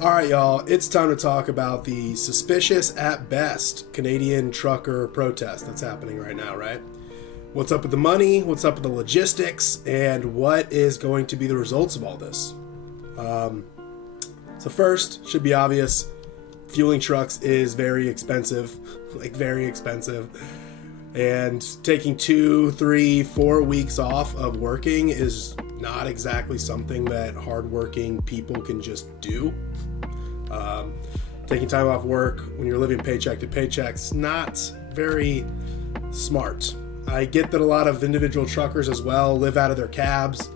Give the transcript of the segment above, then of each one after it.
All right, y'all, it's time to talk about the suspicious at best Canadian trucker protest that's happening right now, right? What's up with the money? What's up with the logistics? And what is going to be the results of all this? So first, should be obvious, fueling trucks is very expensive, very expensive. And taking 2, 3, 4 weeks off of working is not exactly something that hardworking people can just do. Taking time off work when you're living paycheck to paycheck's not very smart. I get that a lot of individual truckers as well live out of their cabs,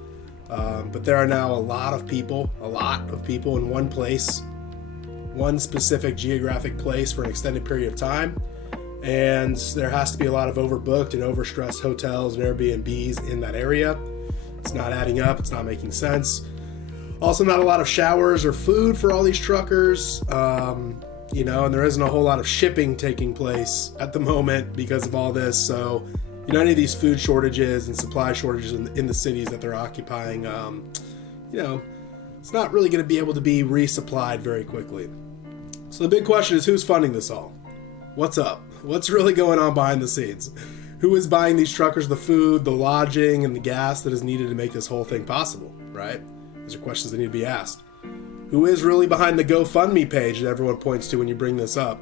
but there are now a lot of people in one place, one specific geographic place for an extended period of time, and there has to be a lot of overbooked and overstressed hotels and Airbnbs in that area. It's not adding up, it's not making sense. Also, not a lot of showers or food for all these truckers, and there isn't a whole lot of shipping taking place at the moment because of all this. So, any of these food shortages and supply shortages in the cities that they're occupying, it's not really going to be able to be resupplied very quickly. So the big question is, who's funding this all? What's up? What's really going on behind the scenes? Who is buying these truckers the food, the lodging, and the gas that is needed to make this whole thing possible, right? These are questions that need to be asked. Who is really behind the GoFundMe page that everyone points to when you bring this up?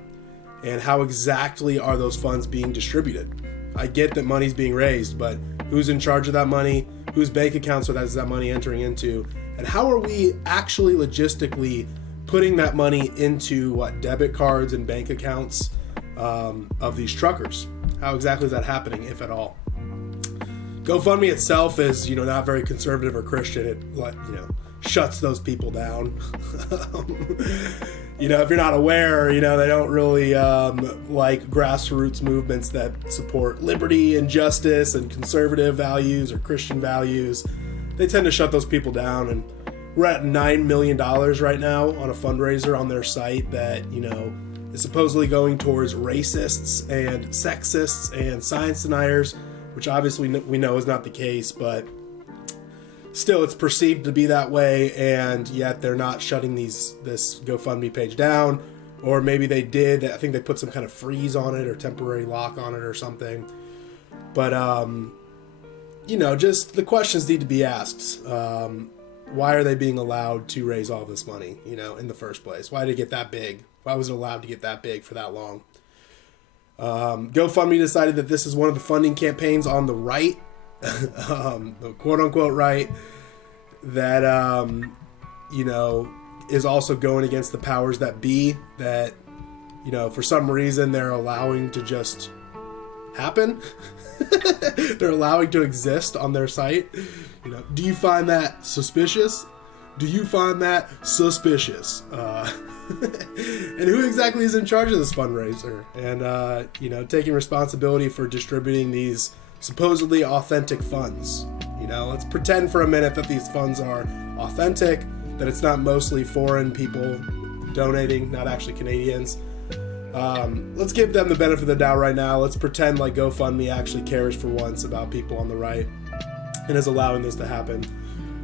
And how exactly are those funds being distributed? I get that money's being raised, but who's in charge of that money? Whose bank accounts is that money entering into? And how are we actually logistically putting that money into debit cards and bank accounts of these truckers? How exactly is that happening, if at all? GoFundMe itself is, not very conservative or Christian. It, shuts those people down. If you're not aware, they don't really like grassroots movements that support liberty and justice and conservative values or Christian values. They tend to shut those people down, and we're at $9 million right now on a fundraiser on their site that, is supposedly going towards racists and sexists and science deniers, which obviously we know is not the case, but still it's perceived to be that way, and yet they're not shutting this GoFundMe page down. Or maybe they did. I think they put some kind of freeze on it or temporary lock on it or something. But, just the questions need to be asked. Why are they being allowed to raise all this money, in the first place? Why did it get that big? Why was it allowed to get that big for that long? GoFundMe decided that this is one of the funding campaigns on the right, the quote-unquote right, that, is also going against the powers that be, that, for some reason they're allowing to just happen. They're allowing to exist on their site. Do you find that suspicious? Do you find that suspicious? And who exactly is in charge of this fundraiser? And, taking responsibility for distributing these supposedly authentic funds. Let's pretend for a minute that these funds are authentic, that it's not mostly foreign people donating, not actually Canadians. Let's give them the benefit of the doubt right now. Let's pretend like GoFundMe actually cares for once about people on the right and is allowing this to happen.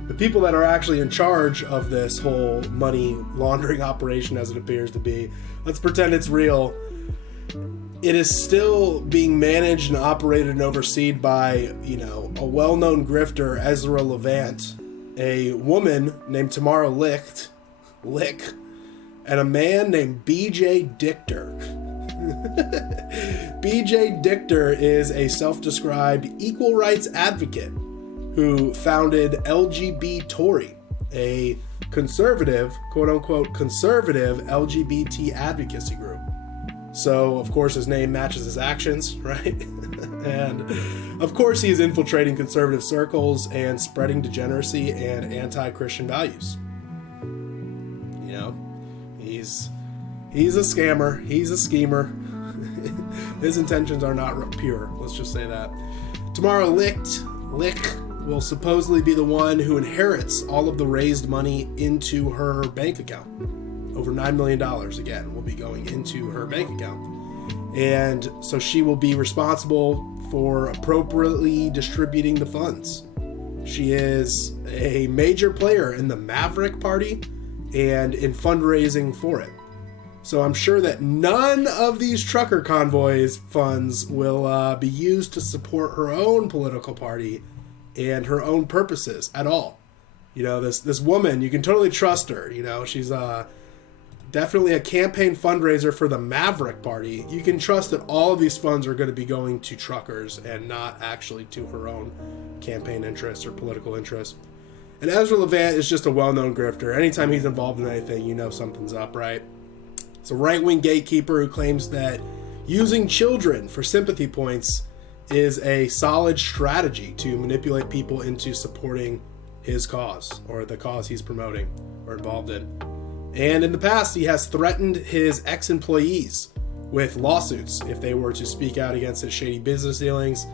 The people that are actually in charge of this whole money laundering operation, as it appears to be, let's pretend it's real. It is still being managed and operated and overseen by, a well-known grifter, Ezra Levant, a woman named Tamara Lick, and a man named BJ Dichter. BJ Dichter is a self-described equal rights advocate who founded LGBT.ee, a conservative, quote-unquote, conservative LGBT advocacy group. So, of course, his name matches his actions, right? And, of course, he is infiltrating conservative circles and spreading degeneracy and anti-Christian values. He's a scammer. He's a schemer. His intentions are not pure. Let's just say that. Tamara Lick will supposedly be the one who inherits all of the raised money into her bank account. Over $9 million, again, will be going into her bank account. And so she will be responsible for appropriately distributing the funds. She is a major player in the Maverick Party and in fundraising for it. So I'm sure that none of these trucker convoys funds will be used to support her own political party and her own purposes at all. You know, this woman, you can totally trust her. You know, she's definitely a campaign fundraiser for the Maverick Party. You can trust that all of these funds are going to be going to truckers and not actually to her own campaign interests or political interests. And Ezra Levant is just a well-known grifter. Anytime he's involved in anything, you know something's up, right? It's a right-wing gatekeeper who claims that using children for sympathy points is a solid strategy to manipulate people into supporting his cause or the cause he's promoting or involved in. And in the past, he has threatened his ex-employees with lawsuits if they were to speak out against his shady business dealings,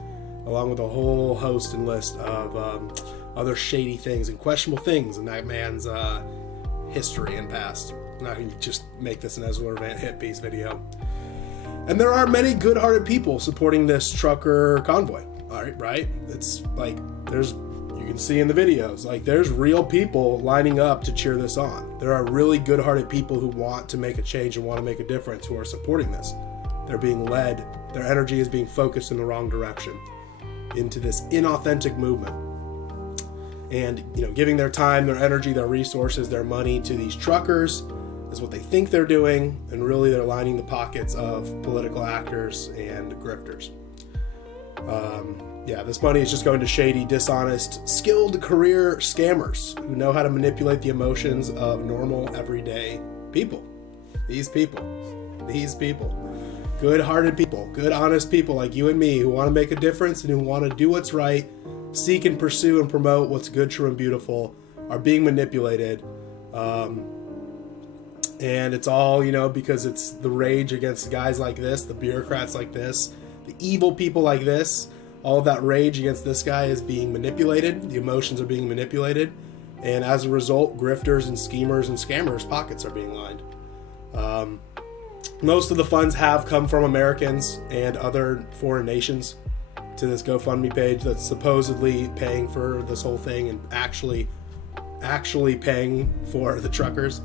along with a whole host and list of other shady things and questionable things in that man's history and past. I'm not going to just make this an Ezra Levant hit piece video. And there are many good-hearted people supporting this trucker convoy. All right, right? It's like you can see in the videos, like there's real people lining up to cheer this on. There are really good-hearted people who want to make a change and want to make a difference who are supporting this. They're being led. Their energy is being focused in the wrong direction into this inauthentic movement. And, you know, giving their time, their energy, their resources, their money to these truckers is what they think they're doing, and really they're lining the pockets of political actors and grifters. This money is just going to shady, dishonest, skilled career scammers who know how to manipulate the emotions of normal, everyday people. These people. Good-hearted people, good, honest people like you and me who want to make a difference and who want to do what's right, seek and pursue and promote what's good, true, and beautiful, are being manipulated. And it's all, you know, because it's the rage against guys like this, the bureaucrats like this, the evil people like this. All of that rage against this guy is being manipulated. The emotions are being manipulated. And as a result, grifters and schemers and scammers' pockets are being lined. Most of the funds have come from Americans and other foreign nations to this GoFundMe page that's supposedly paying for this whole thing and actually paying for the truckers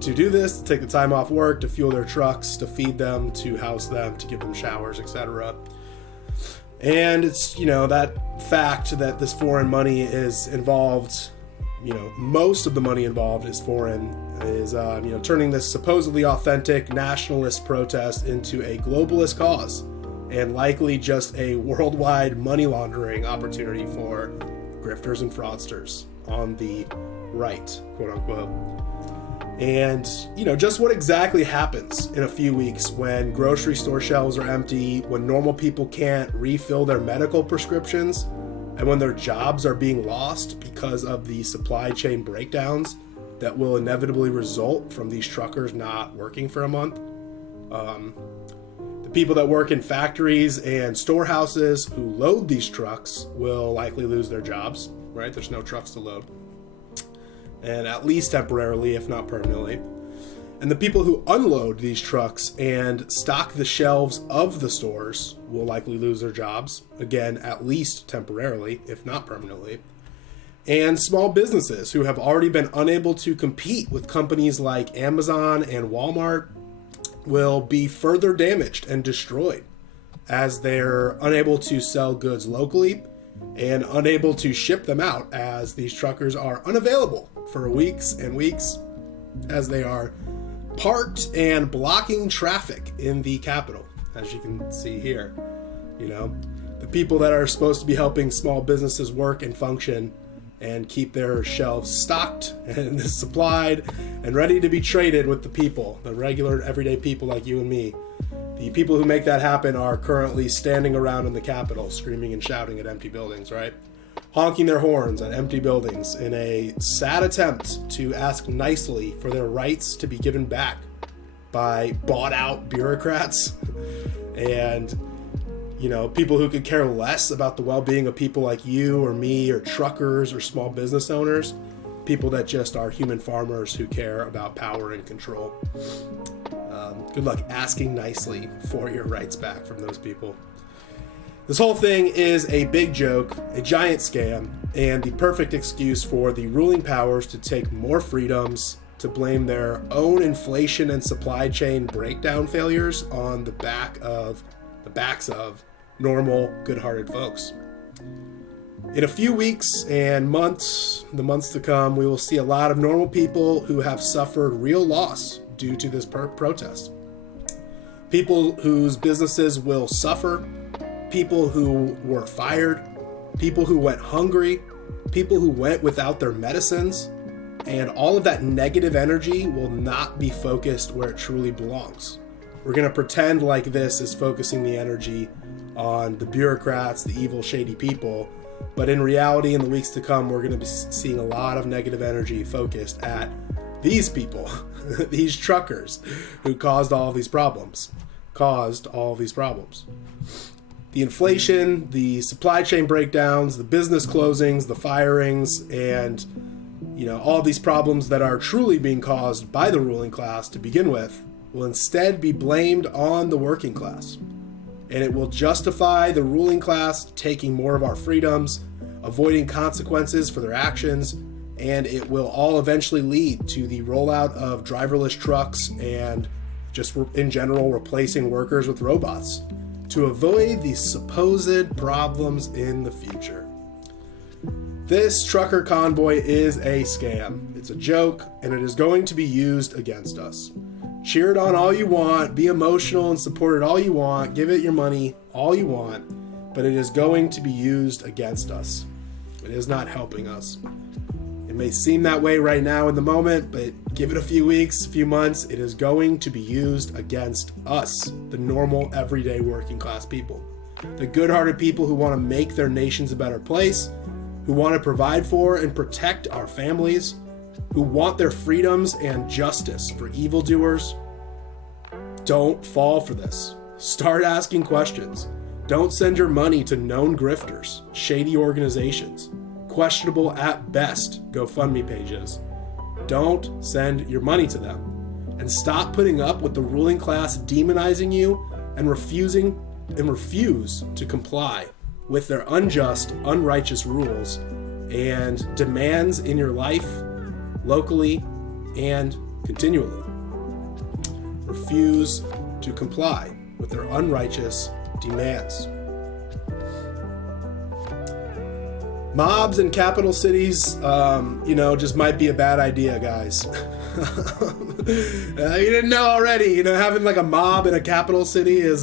to do this, to take the time off work, to fuel their trucks, to feed them, to house them, to give them showers, etc. And it's, you know, that fact that this foreign money is involved, you know, most of the money involved is foreign, is, turning this supposedly authentic nationalist protest into a globalist cause and likely just a worldwide money laundering opportunity for grifters and fraudsters on the right, quote unquote. And, you know, just what exactly happens in a few weeks when grocery store shelves are empty, when normal people can't refill their medical prescriptions, and when their jobs are being lost because of the supply chain breakdowns that will inevitably result from these truckers not working for a month. The people that work in factories and storehouses who load these trucks will likely lose their jobs, right? There's no trucks to load. And at least temporarily, if not permanently. And the people who unload these trucks and stock the shelves of the stores will likely lose their jobs, again, at least temporarily, if not permanently. And small businesses who have already been unable to compete with companies like Amazon and Walmart will be further damaged and destroyed as they're unable to sell goods locally and unable to ship them out as these truckers are unavailable for weeks and weeks as they are parked and blocking traffic in the capital, as you can see here. You know, the people that are supposed to be helping small businesses work and function and keep their shelves stocked and supplied and ready to be traded with the people, the regular everyday people like you and me. The people who make that happen are currently standing around in the Capitol screaming and shouting at empty buildings, right? Honking their horns at empty buildings in a sad attempt to ask nicely for their rights to be given back by bought out bureaucrats and, you know, people who could care less about the well-being of people like you or me or truckers or small business owners, people that just are human farmers who care about power and control. Good luck asking nicely for your rights back from those people. This whole thing is a big joke, a giant scam, and the perfect excuse for the ruling powers to take more freedoms to blame their own inflation and supply chain breakdown failures on the backs of normal, good-hearted folks. In a few weeks and the months to come, we will see a lot of normal people who have suffered real loss due to this protest. People whose businesses will suffer, people who were fired, people who went hungry, people who went without their medicines, and all of that negative energy will not be focused where it truly belongs. We're going to pretend like this is focusing the energy on the bureaucrats, the evil, shady people, but in reality, in the weeks to come, we're going to be seeing a lot of negative energy focused at these people, these truckers who caused all these problems. The inflation, the supply chain breakdowns, the business closings, the firings, and all these problems that are truly being caused by the ruling class to begin with will instead be blamed on the working class. And it will justify the ruling class taking more of our freedoms, avoiding consequences for their actions, and it will all eventually lead to the rollout of driverless trucks and just in general replacing workers with robots to avoid these supposed problems in the future. This trucker convoy is a scam. It's a joke, and it is going to be used against us. Cheer it on all you want, be emotional and support it all you want, give it your money all you want, but it is going to be used against us. It is not helping us. It may seem that way right now in the moment, but give it a few weeks, a few months, it is going to be used against us, the normal, everyday working class people. The good-hearted people who want to make their nations a better place, who want to provide for and protect our families, who want their freedoms and justice for evildoers. Don't fall for this. Start asking questions. Don't send your money to known grifters, shady organizations, questionable at best GoFundMe pages. Don't send your money to them. And stop putting up with the ruling class demonizing you and refuse to comply with their unjust, unrighteous rules and demands in your life, locally and continually. Refuse to comply with their unrighteous demands. Mobs in capital cities, just might be a bad idea, guys. You didn't know already, having like a mob in a capital city is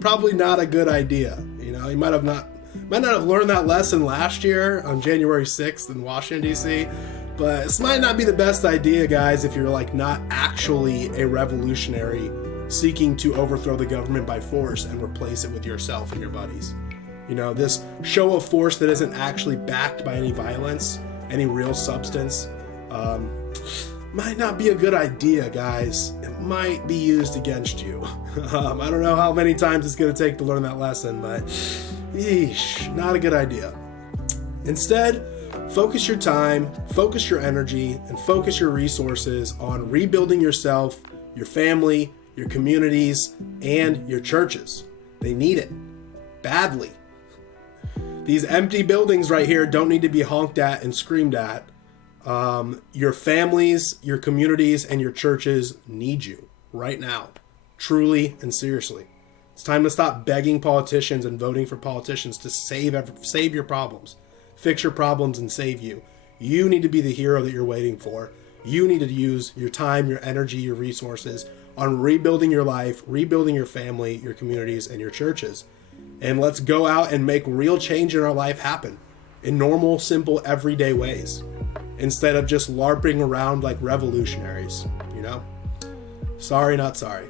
probably not a good idea. You might not have learned that lesson last year on January 6th in Washington, D.C., but this might not be the best idea, guys, if you're not actually a revolutionary seeking to overthrow the government by force and replace it with yourself and your buddies. This show of force that isn't actually backed by any violence, any real substance, might not be a good idea, guys. It might be used against you. I don't know how many times it's going to take to learn that lesson, but not a good idea. Instead, focus your time, focus your energy, and focus your resources on rebuilding yourself, your family, your communities, and your churches. They need it badly. These empty buildings right here don't need to be honked at and screamed at. Your families, your communities, and your churches need you right now, truly and seriously. It's time to stop begging politicians and voting for politicians to save your problems, fix your problems, and save you. You need to be the hero that you're waiting for. You need to use your time, your energy, your resources on rebuilding your life, rebuilding your family, your communities, and your churches. And let's go out and make real change in our life happen in normal, simple, everyday ways, instead of just LARPing around like revolutionaries, Sorry, not sorry.